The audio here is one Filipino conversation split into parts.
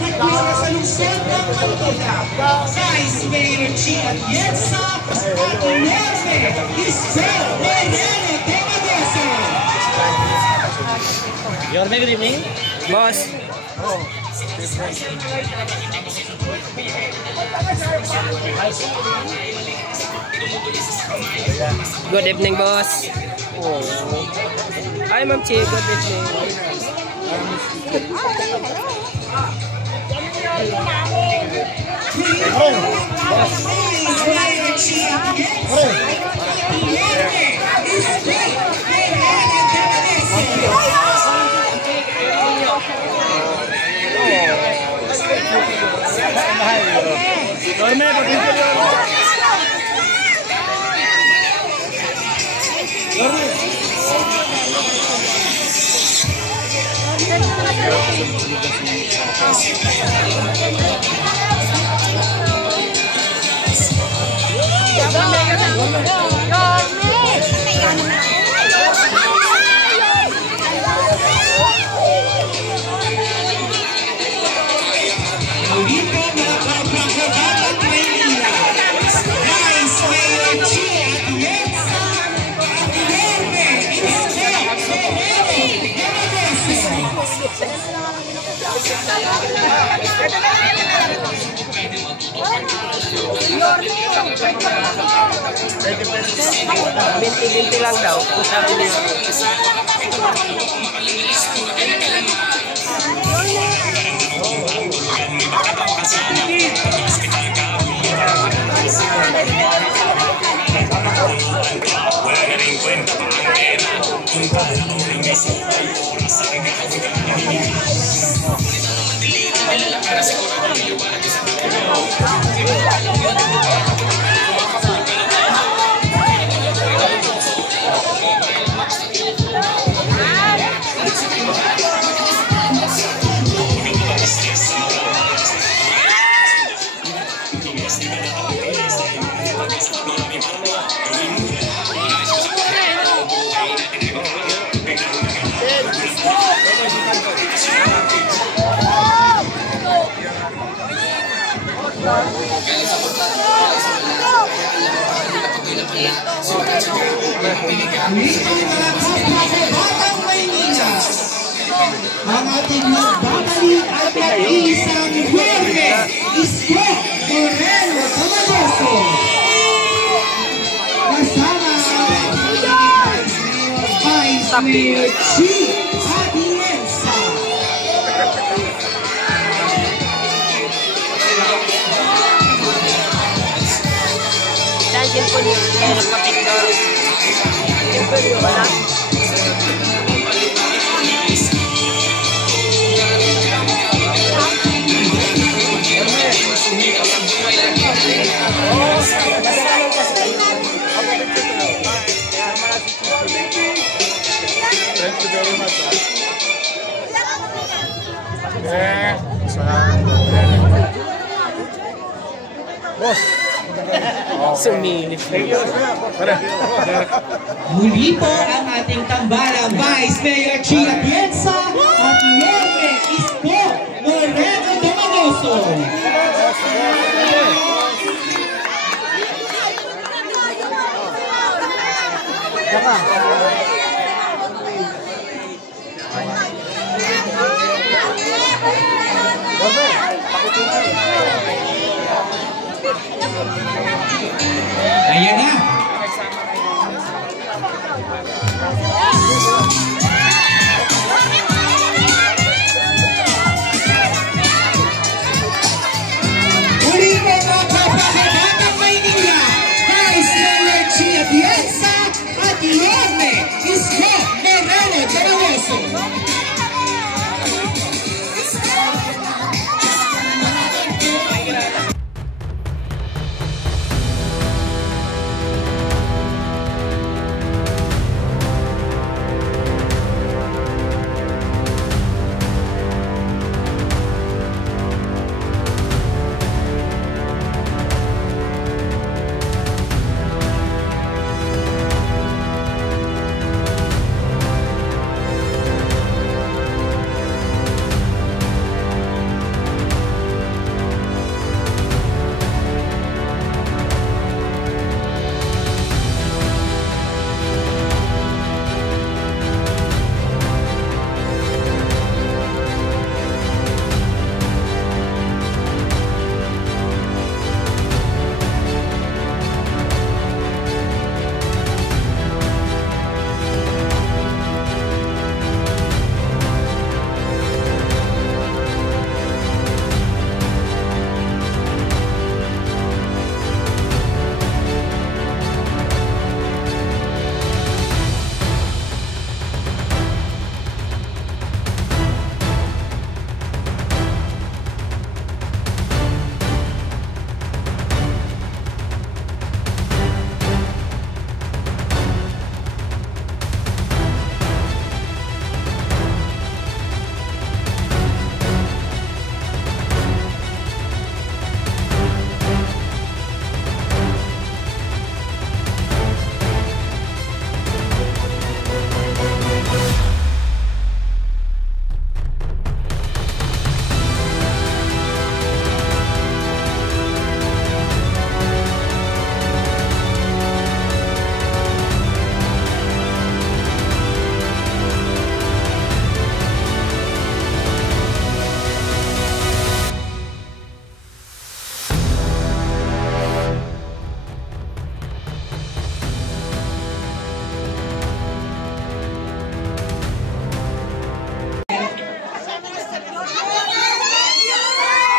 nagpira sa lungsod ng Maynila. Vice Mayor Chi Atienza at Nerve Isko Moreno Tomagoso. Yorme, good evening. Boss. Good evening, boss. Hi, Ma'am Chi. Good evening. Binti-binti lang daw. Sabi niya. Batang Maynila, ang ating nagbabalik at nag-iisang Nerve Isko Moreno Tomagoso. Kasama Vice Mayor Chi Atienza. Cellphone niyo, kaya nagpa-picture. Cellphone niyo ba na? Thank you very much. Boss. Sumilip. Muli po ang ating tambalang Vice Mayor Chi Atienza at Nerve Isko Moreno Tomagoso. Ayan na. Muli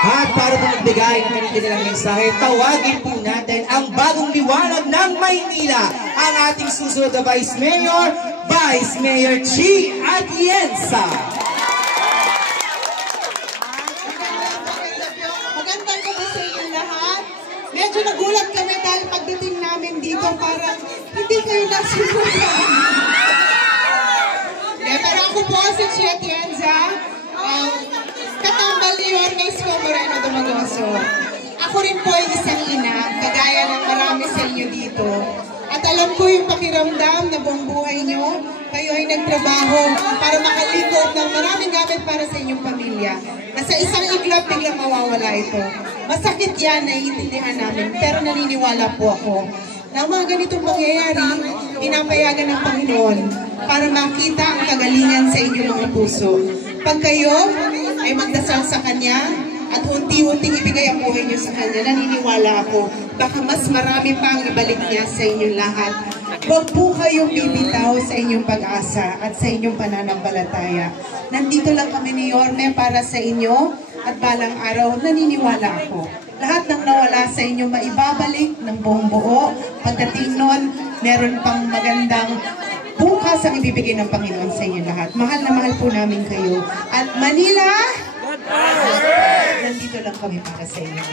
At para po magbigay ng kanilang mensahe, tawagin po natin ang bagong liwanag ng Maynila, ang ating susunod na Vice Mayor Chi Atienza. Magandang gabi sa inyong lahat. Medyo nagulat kami dahil pagdating namin dito parang hindi kayo nasunod. Pero ako po si Chi Atienza, katambal ni Ernesto Moreno Domagoso. Ako rin po ay isang ina, kagaya ng marami sa inyo dito. At alam ko yung pakiramdam na buong buhay nyo, kayo ay nagtrabaho para makalikot ng maraming gamit para sa inyong pamilya. Na sa isang iglap, biglang mawawala ito. Masakit yan, naiintindihan namin, pero naniniwala po ako na mga ganitong pangyayari, pinapayagan ng Panginoon para makita ang kagalingan sa inyong mga puso. Pag kayo ay magdasal sa Kanya at unti-unting ibigay ang buhay niyo sa Kanya, naniniwala ako, baka mas marami pang ibalik niya sa inyong lahat. Huwag po kayong bibitaw sa inyong pag-asa at sa inyong pananampalataya. Nandito lang kami ni Yorme para sa inyo at balang araw, naniniwala ako. Lahat ng nawala sa inyo maibabalik ng buong buo. Pagdating nun, meron pang magandang bukas ang ibibigay ng Panginoon sa inyo lahat. Mahal na mahal po namin kayo. At Manila, nandito lang kami para sa inyo.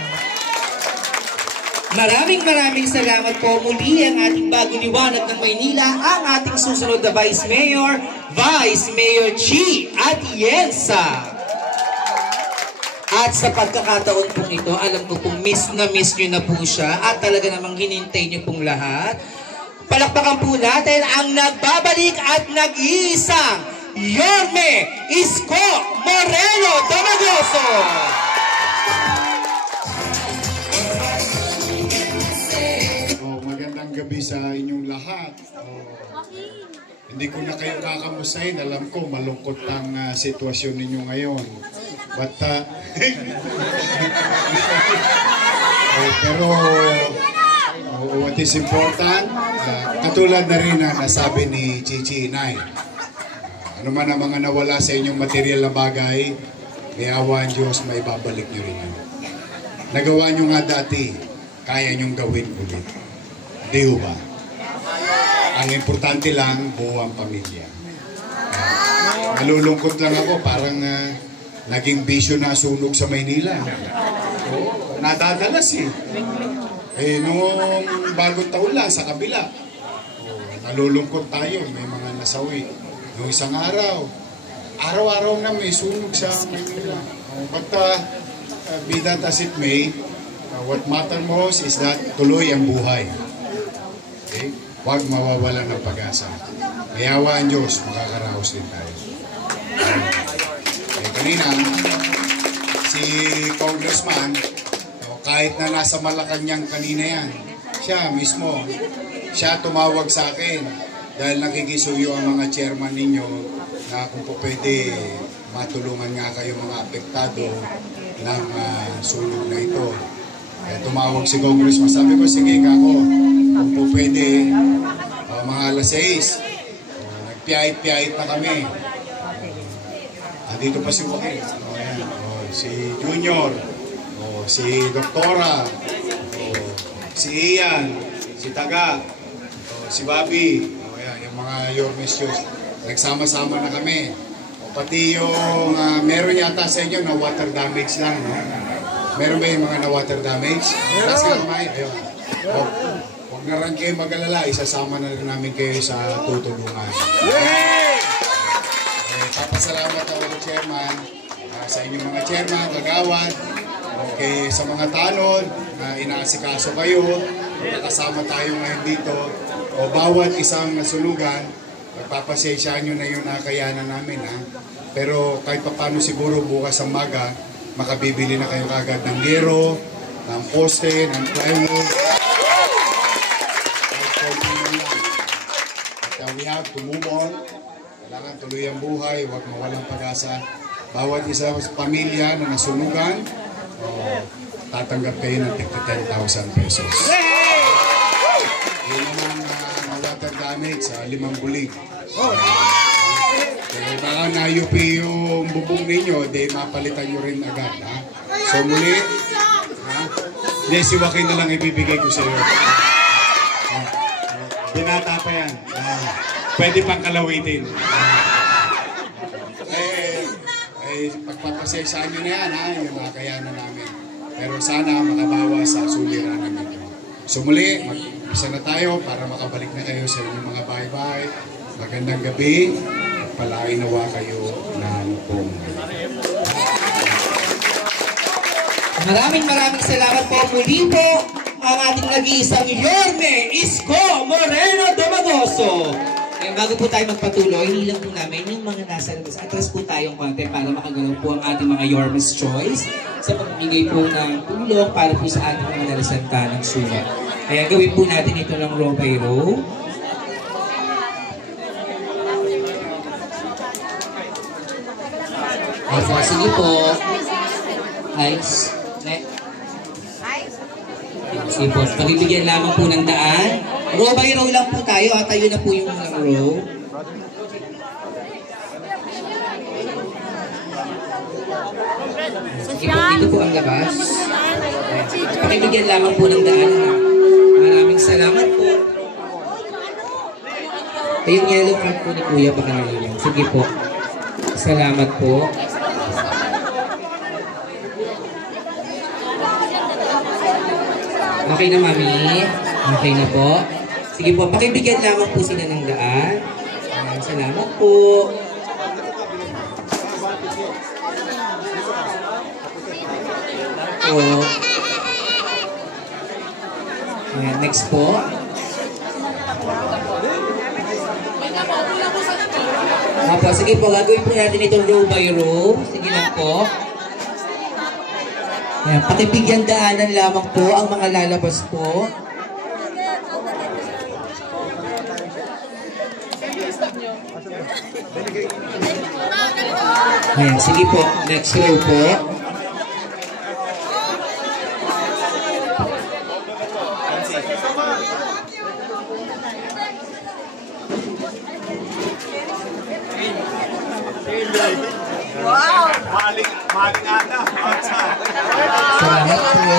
Maraming salamat po muli ang ating bagong liwanag ng Maynila, ang ating susunod na Vice Mayor Chi Atienza. At sa pagkakataon pong ito, alam ko pong miss nyo na po siya at talaga namang hinintay nyo pong lahat. Palakpakan po natin ang nagbabalik at nag-iisang Yorme Isko Moreno Domagoso. Magandang gabi sa inyong lahat. Hindi ko na kayo kakamustahin. Alam ko malungkot ang sitwasyon ninyo ngayon. But, pero what is important, katulad na rin na nasabi ni Chichi Inay, ano man ang mga nawala sa inyong material na bagay, may awa ang Diyos, may babalik nyo rin yun. Nagawa nyo nga dati, kaya nyong gawin ulit. Di ba? Ang importante lang, buo ang pamilya. Nalulungkot lang ako, parang naging bisyo na sunog sa Maynila. Nadadalas eh. Noong bagong taon lang, sa kabila. Nalulungkot tayo, may mga nasawi. Noong isang araw, araw-araw na may sunog sa Maynila. But be that as it may, what matters most is that tuloy ang buhay. Okay? Huwag mawawalan ng pag-asa. Mayawa ang Diyos, makakaraos din tayo. Kanina, si Congressman, kahit na nasa Malacanang kanina yan, siya mismo, siya tumawag sa akin dahil nakikisuyo ang mga chairman ninyo na kung po pwede matulungan nga kayo mga apektado ng sunog na ito. Kaya tumawag si Congressman. Sabi ko, sige ako, kung po pwede, mga alas 6, nagpiyait-piyait na kami. Dito pa si Joaquin, si Junior, si Doktora, si Ian, si Taga, si Bobby, yung mga Yormes Diyos. Nagsama-sama na kami. Pati yung meron yata sa inyo na water damage lang. No? Meron ba yung mga na water damage? Meron! Huwag na rin kayo mag-alala, isasama na rin namin kayo sa tutulungan. Papasalamat ako ng chairman, sa inyong mga chairman, kagawad, okay, sa mga tanod na inaasikaso kayo, nakasama tayo ngayon dito, o bawat isang nasunugan, magpapasensyaan nyo na yung nakayanan namin. Ha? Pero kahit paano siguro bukas ang maga, makabibili na kayo kagad ng gero, ng poste, ng plywood. We have to move on. Kailangan tuloy ang buhay, huwag mawalang pag-asa. Bawat isa sa pamilya na nasunugan, tatanggap kayo ng 10,000 pesos. Yun naman water damage sa 5 bulig. Baka na-UP yung bubong ninyo, mapalitan nyo rin agad. Ha? So muli, hindi, si Joaquin na lang ibibigay ko sa iyo. Binata pa yan. Pwede pang kalawitin. Pagpapasaysaan nyo na yan, ha? Yung kakayanan namin. Pero sana makabawa sa suliranan ninyo. So muli, mag-isa na tayo para makabalik na kayo sa inyong mga bahay-bahay. Magandang gabi. Palain nawa kayo ng pong. Maraming salamat po. Muli po ang ating nag-iisang Yorme Isko Moreno Domagoso. Bago po tayo magpatuloy, hilang po namin yung mga nasa labas. Atras po tayong konti para makagalaw po ang ating mga Yorme's Choice sa pamimigay po ng tulong para po sa ating mga nalasanta ng sulat. Kaya gawin po natin ito ng row by row. Okay, sige po. Nice. Sige po, pakibigyan lamang po ng daan. Row by row lang po tayo at tayo na po yung mga row. Sige po, dito po ang labas. Pakibigyan lamang po ng daan. Maraming salamat po. Yung yellow card po ni Kuya baka nalilang. Sige po. Salamat po. Okay na, Mami? Okay na po? Sige po, pakibigyan lamang po sila ng daan. Salamat po. Ayan, next po. Apo, sige po, gagawin po natin itong row by row. Sige lang po. Ayan, pakibigyan daanan lamang po ang mga lalabas po. Ayan, sige po. Next row po. Wow! Maling ata. Salamat po.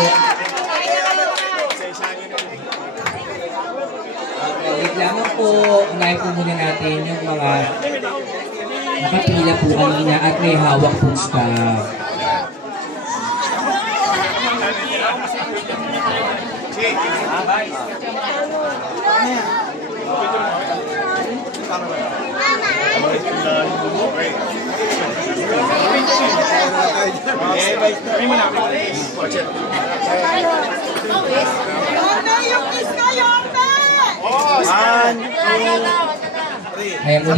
Wait lamang po. Unahin po muna natin yung mga nakapila po kanina at may hawak po staff. Ayan po,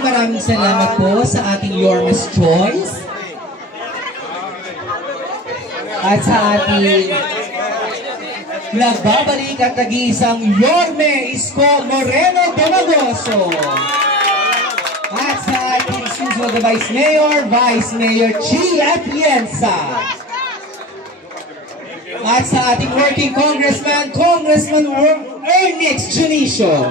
maraming salamat po sa ating Yorme's Choice at sa ating nagbabalik at nag-iisang Yorme Isko Moreno Domagoso at sa ating susunod na Vice Mayor Chi Atienza at sa ating working Congressman Ernix Junicio.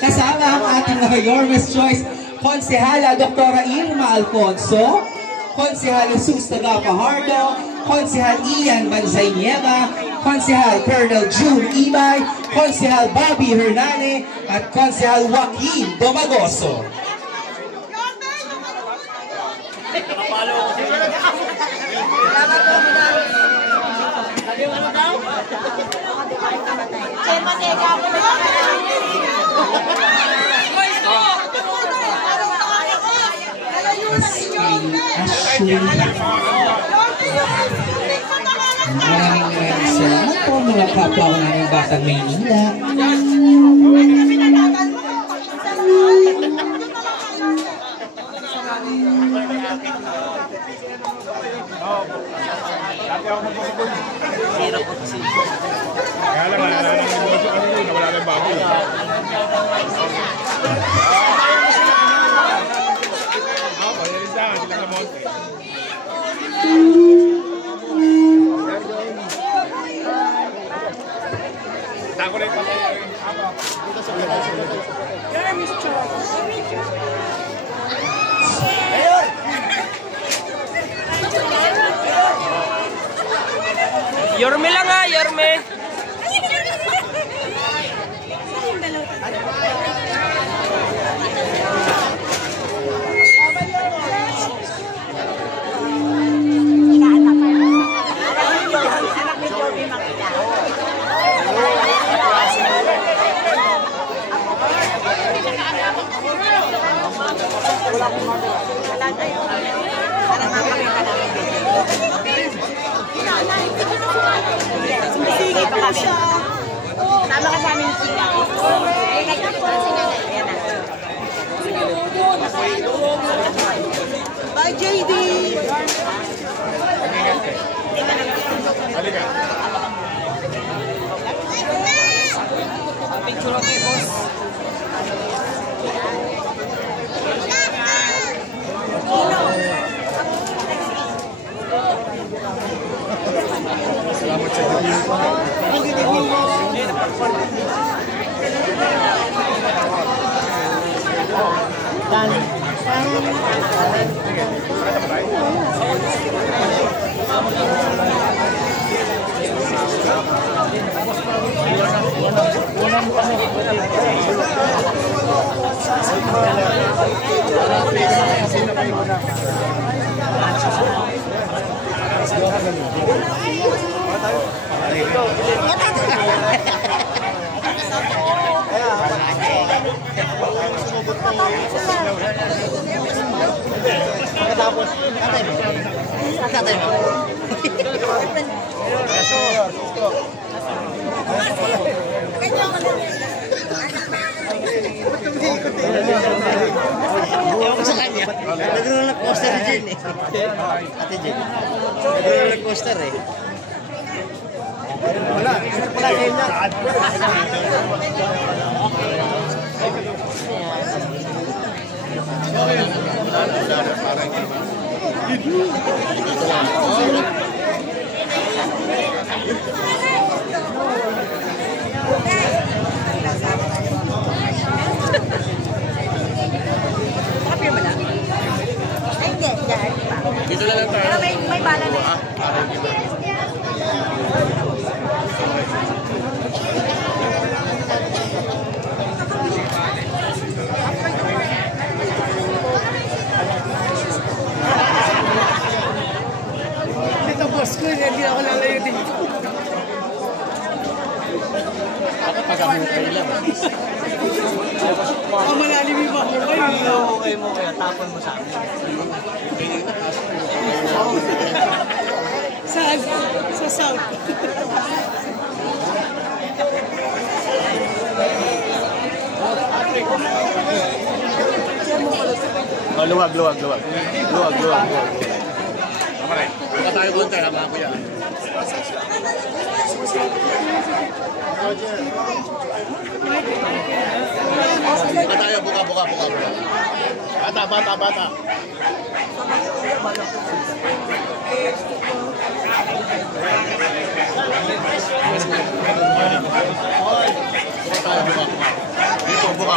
Kasama ang ating mga Yorme's Choice, Konsehala Dr. Irma Alfonso, Konsehal Jesus Tagapahardo, Konsehal Ian Banzay-Nieva, Konsehal Colonel June Ibay, Konsehal Bobby Hernane, at Konsehal Joaquin Domagoso. Maraming salamat po mga kapwa ko namin Batang Maynila. Kaya lang, wala lang yung boso kanina, wala lang baboy. Tako na yung patay. Dito sa Yorme lang nga, Yorme. Sige pa kami. Tama ka sa aming sila. Bye, JD! Halika. Picture okay, boss. Salamat sa debut. Ewan ko sa kanya. Nag-roller coaster din eh. Ate Jen. Nag-roller coaster eh. Wala. Wala kayo niya. Dito lang tayo. Pero may bala na yun. Ito boss ko, hindi ako lalayo dito. Ang malalim yung mahukay. Mahukay mo kaya tapon mo sa akin. Saan? Sa south. Oh, luwag. Luwag. Tama rin. Buka tayo bunta, naman ako yan. Buka tayo, buka. Bata. Buka tayo, buka. Dito, buka.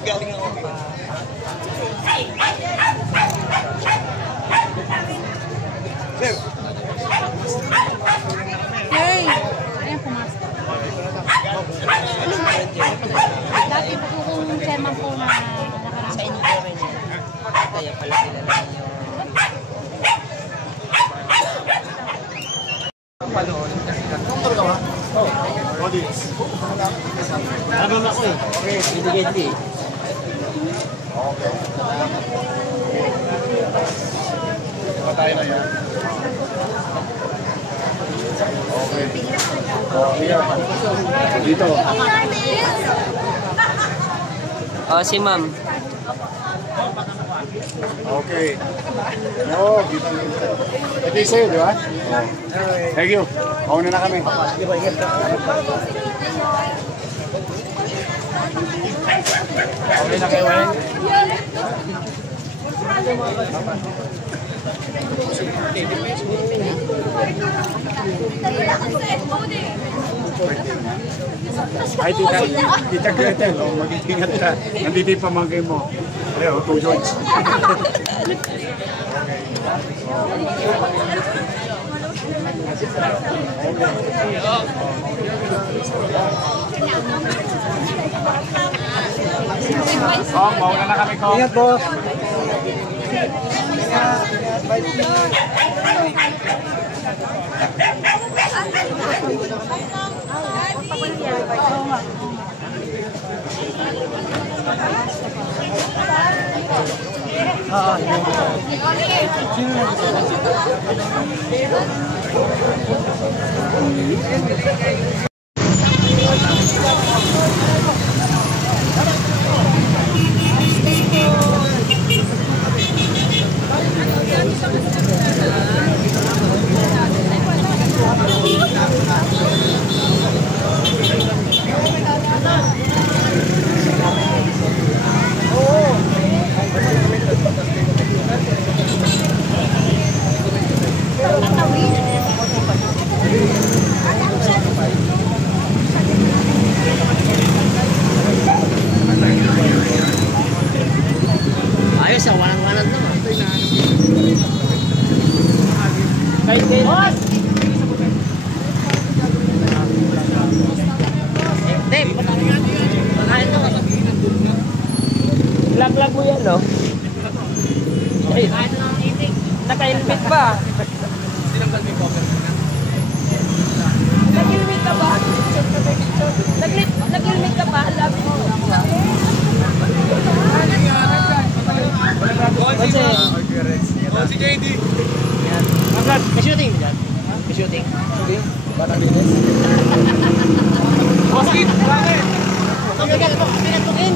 Galing ako. Sir. Hey! Ayan, pumasok. Dati po kung chairman po na nakaraan. Sa inyo rin yan. Kaya pala kilala niyo. Doktor ka ba? Oo. Audience. Ano na ko eh. Okay, binigyan di. Okay. Patay na yan. Okay. Dito. Si ma'am. Okay. No, dito. Ito yung sa'yo, di ba? Thank you. Mauna na kami. Okay na kayo, Wen? Ay, Tita Gretel, mag-ingat ka. Nandito yung pamangkin mo. Ayaw, 2 joints. Kong, mauna na kami, Kong. Ingat, boss. Ayos, walang-walang naman. Lag-lag mo yan, no? Ay, naka-helmet ba? Nag-helmet ka ba? Nag-helmet ka ba? Alam mo. Si JD. Ka-shooting dyan? Ka-shooting? Batang linis. Boss, bakit? Pinatugin.